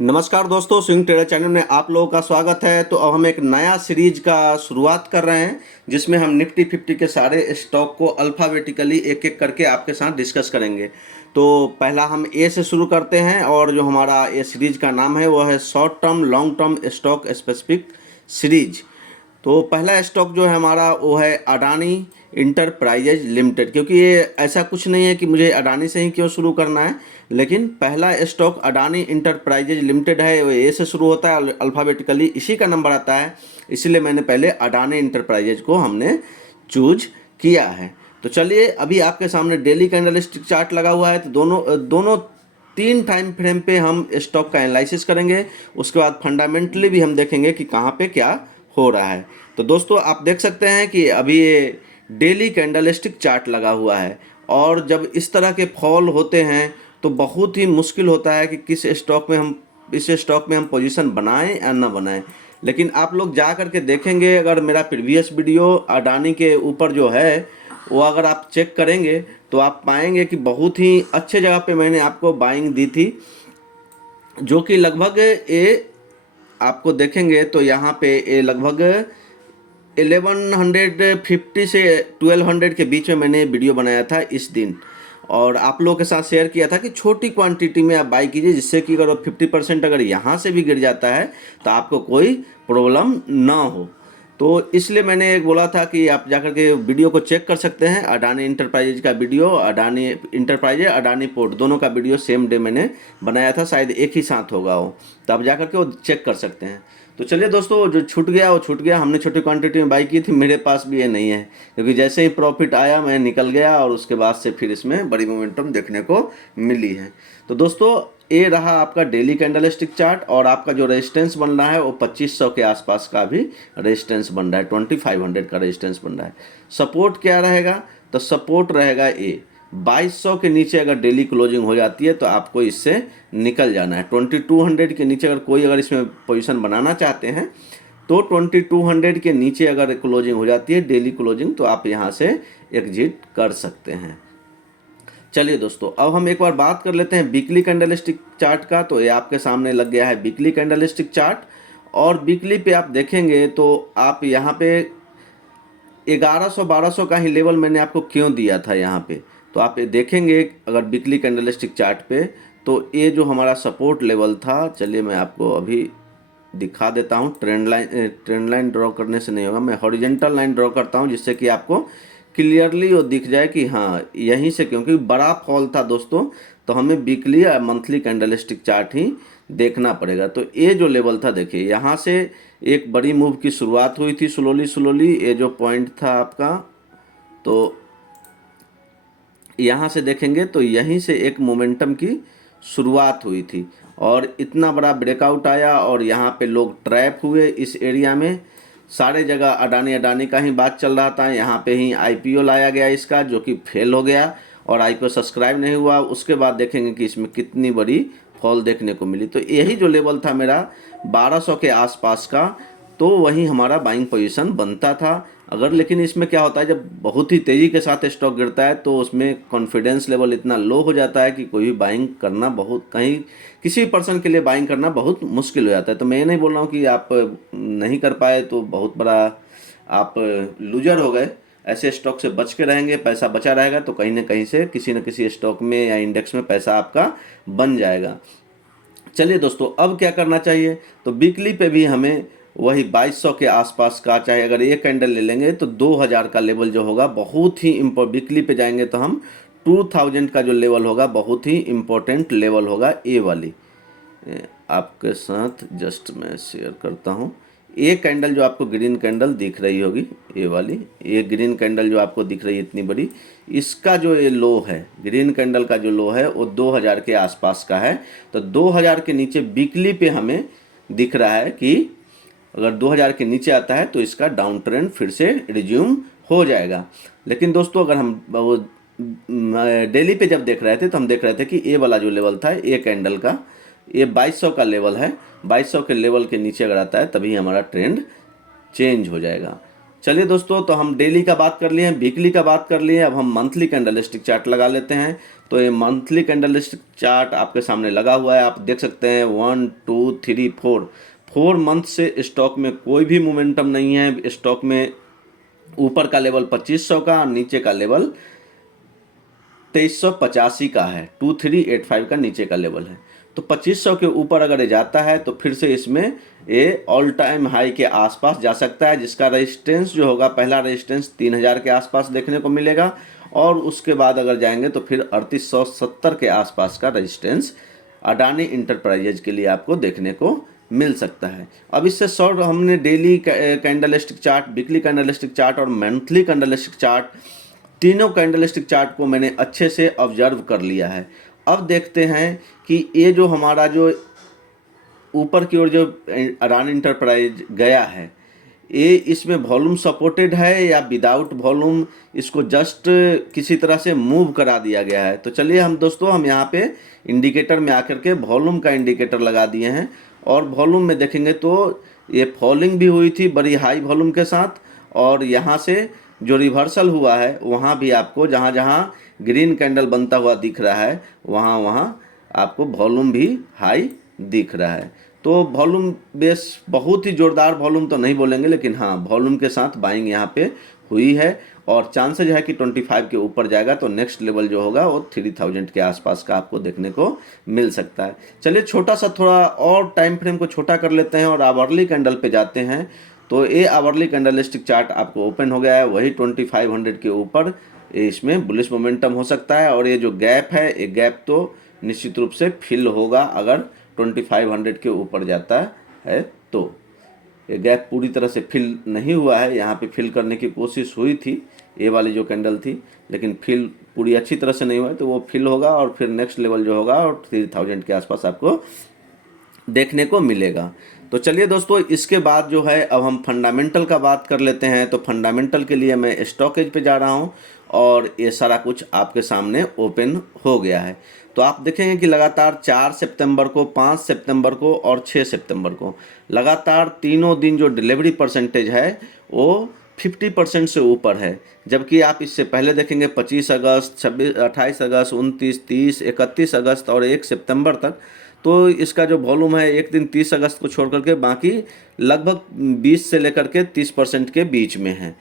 नमस्कार दोस्तों, swing trader channel में आप लोगों का स्वागत है। तो अब हम एक नया सीरीज का शुरुआत कर रहे हैं जिसमें हम निफ्टी 50 के सारे स्टॉक को अल्फ़ाबेटिकली एक एक करके आपके साथ डिस्कस करेंगे। तो पहला हम ए से शुरू करते हैं और जो हमारा ये सीरीज का नाम है वो है short term long term stock specific series. तो पहला स्टॉक जो है हमारा वो है अडानी इंटरप्राइजेज लिमिटेड। क्योंकि ये ऐसा कुछ नहीं है कि मुझे अडानी से ही क्यों शुरू करना है, लेकिन पहला स्टॉक अडानी इंटरप्राइजेज लिमिटेड है, वो ए से शुरू होता है, अल्फ़ाबेटिकली इसी का नंबर आता है, इसलिए मैंने पहले अडानी इंटरप्राइजेज को हमने चूज किया है। तो चलिए, अभी आपके सामने डेली कैंडलस्टिक चार्ट लगा हुआ है, तो दोनों 3 टाइम फ्रेम पे हम स्टॉक का एनालिसिस करेंगे। उसके बाद फंडामेंटली भी हम देखेंगे कि कहाँ पे क्या हो रहा है। तो दोस्तों, आप देख सकते हैं कि अभी ये डेली कैंडलस्टिक चार्ट लगा हुआ है, और जब इस तरह के फॉल होते हैं तो बहुत ही मुश्किल होता है कि इस स्टॉक में हम पोजीशन बनाएं या ना बनाएं। लेकिन आप लोग जा करके देखेंगे, अगर मेरा प्रीवियस वीडियो अडानी के ऊपर जो है वो अगर आप चेक करेंगे तो आप पाएंगे कि बहुत ही अच्छे जगह पे मैंने आपको बाइंग दी थी, जो कि लगभग ये आपको देखेंगे तो यहाँ पे ये लगभग 1150 से 1200 के बीच में मैंने वीडियो बनाया था इस दिन, और आप लोगों के साथ शेयर किया था कि छोटी क्वांटिटी में आप बाई कीजिए, जिससे कि अगर 50% अगर यहाँ से भी गिर जाता है तो आपको कोई प्रॉब्लम ना हो। तो इसलिए मैंने एक बोला था कि आप जाकर के वीडियो को चेक कर सकते हैं। अडानी इंटरप्राइजेज का video, Adani enterprises Adani port, दोनों का वीडियो सेम डे मैंने बनाया था, शायद एक ही साथ होगा वो, तो आप जाकर के वो चेक कर सकते हैं। तो चलिए दोस्तों, जो छूट गया वो छूट गया। हमने छोटी क्वांटिटी में बाई की थी, मेरे पास भी ये नहीं है, क्योंकि जैसे ही प्रॉफिट आया मैं निकल गया, और उसके बाद से फिर इसमें बड़ी मोमेंटम देखने को मिली है। तो दोस्तों, ये रहा आपका डेली कैंडलस्टिक चार्ट, और आपका जो रेजिस्टेंस बन रहा है वो 2500 के आसपास का भी रेजिस्टेंस बन रहा है, 2500 का रेजिस्टेंस बन रहा है। सपोर्ट क्या रहेगा? तो सपोर्ट रहेगा ए 2200 के नीचे अगर डेली क्लोजिंग हो जाती है तो आपको इससे निकल जाना है। 2200 के नीचे अगर इसमें पोजीशन बनाना चाहते हैं तो 2200 के नीचे अगर क्लोजिंग हो जाती है डेली क्लोजिंग, तो आप यहाँ से एग्जिट कर सकते हैं। चलिए दोस्तों, अब हम एक बार बात कर लेते हैं वीकली कैंडलस्टिक चार्ट का। तो ये आपके सामने लग गया है वीकली कैंडलस्टिक चार्ट, और वीकली पे आप देखेंगे तो आप यहाँ पे 1100-1200 का ही लेवल मैंने आपको क्यों दिया था यहाँ पे, तो आप ये देखेंगे अगर वीकली कैंडलस्टिक चार्ट पे, तो ये जो हमारा सपोर्ट लेवल था, चलिए मैं आपको अभी दिखा देता हूँ। ट्रेंड लाइन ड्रॉ करने से नहीं होगा, मैं हॉरिजेंटल लाइन ड्रॉ करता हूँ, जिससे कि आपको क्लियरली वो दिख जाए कि हाँ यहीं से, क्योंकि बड़ा फॉल था दोस्तों, तो हमें वीकली या मंथली कैंडलस्टिक चार्ट ही देखना पड़ेगा। तो ये जो लेवल था, देखिए यहाँ से एक बड़ी मूव की शुरुआत हुई थी, स्लोली। ये जो पॉइंट था आपका, तो यहाँ से देखेंगे तो यहीं से एक मोमेंटम की शुरुआत हुई थी, और इतना बड़ा ब्रेकआउट आया, और यहाँ पे लोग ट्रैप हुए इस एरिया में। सारे जगह अडानी का ही बात चल रहा था। यहाँ पे ही आईपीओ लाया गया इसका, जो कि फेल हो गया, और आईपीओ सब्सक्राइब नहीं हुआ। उसके बाद देखेंगे कि इसमें कितनी बड़ी फॉल देखने को मिली। तो यही जो लेवल था मेरा 1200 के आसपास का, तो वही हमारा बाइंग पोजीशन बनता था अगर। लेकिन इसमें क्या होता है, जब बहुत ही तेज़ी के साथ स्टॉक गिरता है तो उसमें कॉन्फिडेंस लेवल इतना लो हो जाता है कि कोई भी बाइंग करना बहुत, कहीं किसी पर्सन के लिए बाइंग करना बहुत मुश्किल हो जाता है। तो मैं ये नहीं बोल रहा हूँ कि आप नहीं कर पाए तो बहुत बड़ा आप लूजर हो गए। ऐसे स्टॉक से बच के रहेंगे, पैसा बचा रहेगा तो कहीं ना कहीं से किसी न किसी स्टॉक में या इंडेक्स में पैसा आपका बन जाएगा। चलिए दोस्तों, अब क्या करना चाहिए? तो वीकली पे भी हमें वही 2200 के आसपास का, चाहे अगर एक कैंडल ले लेंगे तो 2000 का लेवल जो होगा बहुत ही वीकली पे जाएंगे तो हम 2000 का जो लेवल होगा बहुत ही इम्पोर्टेंट लेवल होगा। ए वाली आपके साथ जस्ट मैं शेयर करता हूँ। ये कैंडल जो आपको ग्रीन कैंडल दिख रही होगी, ये वाली, ये ग्रीन कैंडल जो आपको दिख रही है इतनी बड़ी, इसका जो ये लो है, ग्रीन कैंडल का जो लो है वो 2000 के आसपास का है। तो 2000 के नीचे वीकली पे हमें दिख रहा है कि अगर 2000 के नीचे आता है तो इसका डाउन ट्रेंड फिर से रिज्यूम हो जाएगा। लेकिन दोस्तों, अगर हम वो डेली पे जब देख रहे थे तो हम देख रहे थे कि ये वाला जो लेवल था ये कैंडल का, ये 2200 का लेवल है। 2200 के लेवल के नीचे अगर आता है तभी हमारा ट्रेंड चेंज हो जाएगा। चलिए दोस्तों, तो हम डेली का बात कर लिए हैं, वीकली का बात कर लिए हैं, अब हम मंथली कैंडलस्टिक चार्ट लगा लेते हैं। तो ये मंथली कैंडलस्टिक चार्ट आपके सामने लगा हुआ है, आप देख सकते हैं 1 2 3 4 मंथ से स्टॉक में कोई भी मोमेंटम नहीं है। स्टॉक में ऊपर का लेवल 2500 का और नीचे का लेवल 2385 का है, 2385 का नीचे का लेवल है। तो 2500 के ऊपर अगर ये जाता है तो फिर से इसमें ये ऑल टाइम हाई के आसपास जा सकता है, जिसका रेजिस्टेंस जो होगा, पहला रेजिस्टेंस 3000 के आसपास देखने को मिलेगा और उसके बाद अगर जाएंगे तो फिर 3870 के आसपास का रेजिस्टेंस अडानी इंटरप्राइजेज के लिए आपको देखने को मिल सकता है। अब इससे शॉर्ट हमने daily candlestick chart, weekly candlestick chart और मंथली कैंडलस्टिक चार्ट, तीनों कैंडलस्टिक चार्ट को मैंने अच्छे से ऑब्जर्व कर लिया है। अब देखते हैं कि ये जो हमारा जो ऊपर की ओर जो अडानी इंटरप्राइज गया है, ये इसमें वॉल्यूम सपोर्टेड है या विदाउट वॉल्यूम इसको जस्ट किसी तरह से मूव करा दिया गया है। तो चलिए हम दोस्तों, हम यहाँ पे इंडिकेटर में आकर के वॉल्यूम का इंडिकेटर लगा दिए हैं और वॉल्यूम में देखेंगे तो ये फॉलिंग भी हुई थी बड़ी हाई वॉल्यूम के साथ, और यहाँ से जो रिवर्सल हुआ है वहाँ भी आपको जहाँ जहाँ ग्रीन कैंडल बनता हुआ दिख रहा है वहाँ वहाँ आपको वॉल्यूम भी हाई दिख रहा है। तो वॉल्यूम बेस बहुत ही ज़ोरदार वॉल्यूम तो नहीं बोलेंगे, लेकिन हाँ वॉल्यूम के साथ बाइंग यहाँ पे हुई है और चांसेज है कि 25 के ऊपर जाएगा तो नेक्स्ट लेवल जो होगा वो 3000 के आसपास का आपको देखने को मिल सकता है। चलिए छोटा सा थोड़ा और टाइम फ्रेम को छोटा कर लेते हैं और आवरली कैंडल पे जाते हैं। तो ये आवरली कैंडलस्टिक चार्ट आपको ओपन हो गया है, वही 2500 के ऊपर इसमें बुलिश मोमेंटम हो सकता है और ये जो गैप है, ये गैप तो निश्चित रूप से फिल होगा अगर 2500 के ऊपर जाता है। तो ये गैप पूरी तरह से फिल नहीं हुआ है, यहाँ पे फिल करने की कोशिश हुई थी ये वाली जो कैंडल थी, लेकिन फिल पूरी अच्छी तरह से नहीं हुआ है, तो वो फिल होगा और फिर नेक्स्ट लेवल जो होगा और 3000 के आसपास आपको देखने को मिलेगा। तो चलिए दोस्तों, इसके बाद जो है अब हम फंडामेंटल का बात कर लेते हैं। तो फंडामेंटल के लिए मैं स्टॉकेज पे जा रहा हूँ और ये सारा कुछ आपके सामने ओपन हो गया है। तो आप देखेंगे कि लगातार 4 सितंबर को, 5 सितंबर को और 6 सितंबर को लगातार तीनों दिन जो डिलीवरी परसेंटेज है वो 50% से ऊपर है। जबकि आप इससे पहले देखेंगे 25 अगस्त, 26, 28 अगस्त, 29, 30, 31 अगस्त और 1 सितंबर तक, तो इसका जो वॉल्यूम है एक दिन 30 अगस्त को छोड़ करके बाकी लगभग 20 से लेकर के 30% के बीच में है।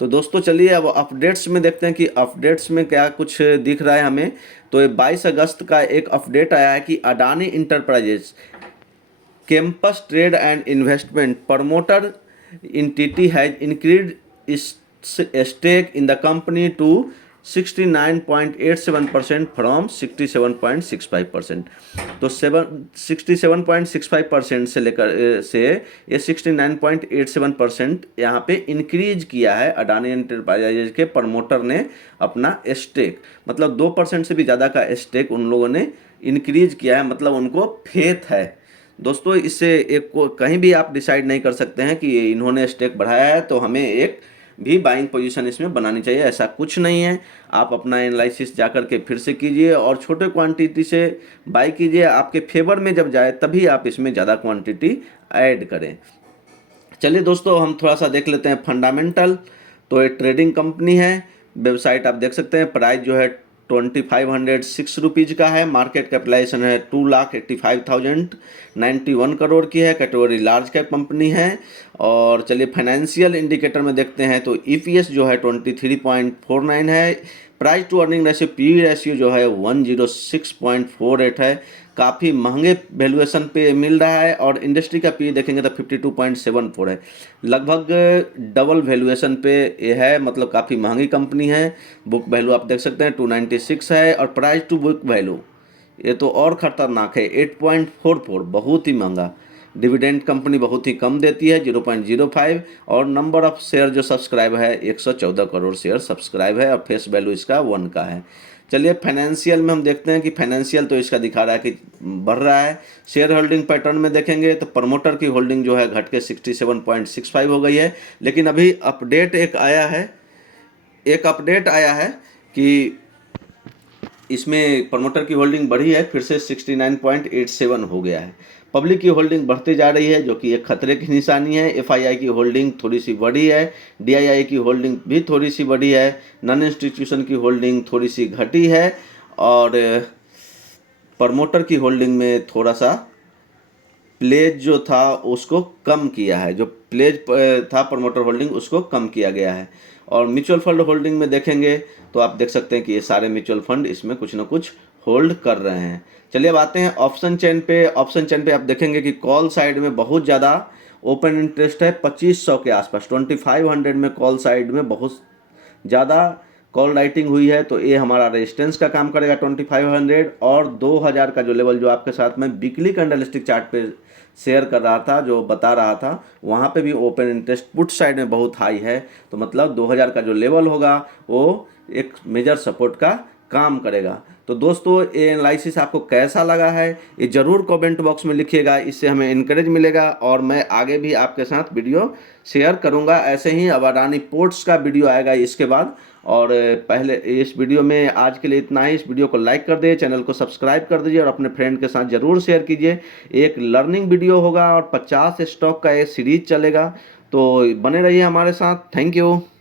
तो दोस्तों चलिए अब अपडेट्स में देखते हैं कि अपडेट्स में क्या कुछ दिख रहा है हमें। तो ये 22 अगस्त का एक अपडेट आया है कि Adani enterprises campus trade and investment promoter entity has increased its stake in the company to 69.87% from 67.65%। तो 67.65% से लेकर से ये 69.87% यहाँ पे इंक्रीज किया है अडानी एंटरप्राइजेज के प्रमोटर ने अपना स्टेक, मतलब 2% से भी ज़्यादा का स्टेक उन लोगों ने इंक्रीज किया है, मतलब उनको फेथ है। दोस्तों इससे एक को कहीं भी आप डिसाइड नहीं कर सकते हैं कि इन्होंने स्टेक बढ़ाया है तो हमें एक भी बाइंग पोजीशन इसमें बनानी चाहिए, ऐसा कुछ नहीं है। आप अपना एनालिसिस जा कर के फिर से कीजिए और छोटे क्वांटिटी से बाई कीजिए, आपके फेवर में जब जाए तभी आप इसमें ज़्यादा क्वांटिटी ऐड करें। चलिए दोस्तों हम थोड़ा सा देख लेते हैं फंडामेंटल। तो ये ट्रेडिंग कंपनी है, वेबसाइट आप देख सकते हैं, प्राइस जो है 2506 रुपीज़ का है, मार्केट कैपिटलाइजेशन है 2,85,091 करोड़ की है, कैटेगरी लार्ज कैप कंपनी है। और चलिए फाइनेंशियल इंडिकेटर में देखते हैं तो ईपीएस जो है 23.49 है, price to earning ratio P ratio जो है 106.48 है, काफ़ी महंगे वैल्यूएशन पे मिल रहा है और इंडस्ट्री का पी देखेंगे तो 52.74 है, लगभग डबल वैल्यूएशन पे ये है, मतलब काफ़ी महंगी कंपनी है। बुक वैल्यू आप देख सकते हैं 296 है और प्राइस टू बुक वैल्यू ये तो और ख़तरनाक है 8.44, बहुत ही महंगा। डिविडेंड कंपनी बहुत ही कम देती है 0.05 और नंबर ऑफ शेयर जो सब्सक्राइब है 114 करोड़ शेयर सब्सक्राइब है और फेस वैल्यू इसका 1 का है। चलिए फाइनेंशियल में हम देखते हैं कि फाइनेंशियल तो इसका दिखा रहा है कि बढ़ रहा है। शेयर होल्डिंग पैटर्न में देखेंगे तो प्रमोटर की होल्डिंग जो है घट के 67.65 हो गई है, लेकिन अभी अपडेट एक अपडेट आया है कि इसमें प्रमोटर की होल्डिंग बढ़ी है, फिर से 69.87 हो गया है। पब्लिक की होल्डिंग बढ़ती जा रही है, जो कि एक खतरे की निशानी है। एफआईआई की होल्डिंग थोड़ी सी बढ़ी है, डीआईआई की होल्डिंग भी थोड़ी सी बढ़ी है, नॉन इंस्टीट्यूशन की होल्डिंग थोड़ी सी घटी है, और प्रमोटर की होल्डिंग में थोड़ा सा प्लेज जो था उसको कम किया है, जो प्लेज था प्रमोटर होल्डिंग उसको कम किया गया है। और म्यूचुअल फंड होल्डिंग में देखेंगे तो आप देख सकते हैं कि ये सारे म्यूचुअल फंड इसमें कुछ ना कुछ होल्ड कर रहे हैं। चलिए अब आते हैं ऑप्शन चेन पे। ऑप्शन चेन पे आप देखेंगे कि कॉल साइड में बहुत ज़्यादा ओपन इंटरेस्ट है, 2500 के आसपास, 2500 में कॉल साइड में बहुत ज़्यादा कॉल राइटिंग हुई है। तो ये हमारा रेजिस्टेंस का काम करेगा 2500, और 2000 का जो लेवल जो आपके साथ में वीकली कैंडलस्टिक चार्ट पे शेयर कर रहा था, जो बता रहा था, वहाँ पे भी ओपन इंटरेस्ट पुट साइड में बहुत हाई है। तो मतलब 2000 का जो लेवल होगा वो एक मेजर सपोर्ट का काम करेगा। तो दोस्तों ये एनालिसिस आपको कैसा लगा है ये ज़रूर कमेंट बॉक्स में लिखिएगा, इससे हमें इनकरेज मिलेगा और मैं आगे भी आपके साथ वीडियो शेयर करूंगा। ऐसे ही अब अडानी पोर्ट्स का वीडियो आएगा इसके बाद। और पहले इस वीडियो में आज के लिए इतना ही। इस वीडियो को लाइक कर दीजिए, चैनल को सब्सक्राइब कर दीजिए और अपने फ्रेंड के साथ ज़रूर शेयर कीजिए। एक लर्निंग वीडियो होगा और 50 स्टॉक का ये सीरीज चलेगा, तो बने रहिए हमारे साथ। Thank you.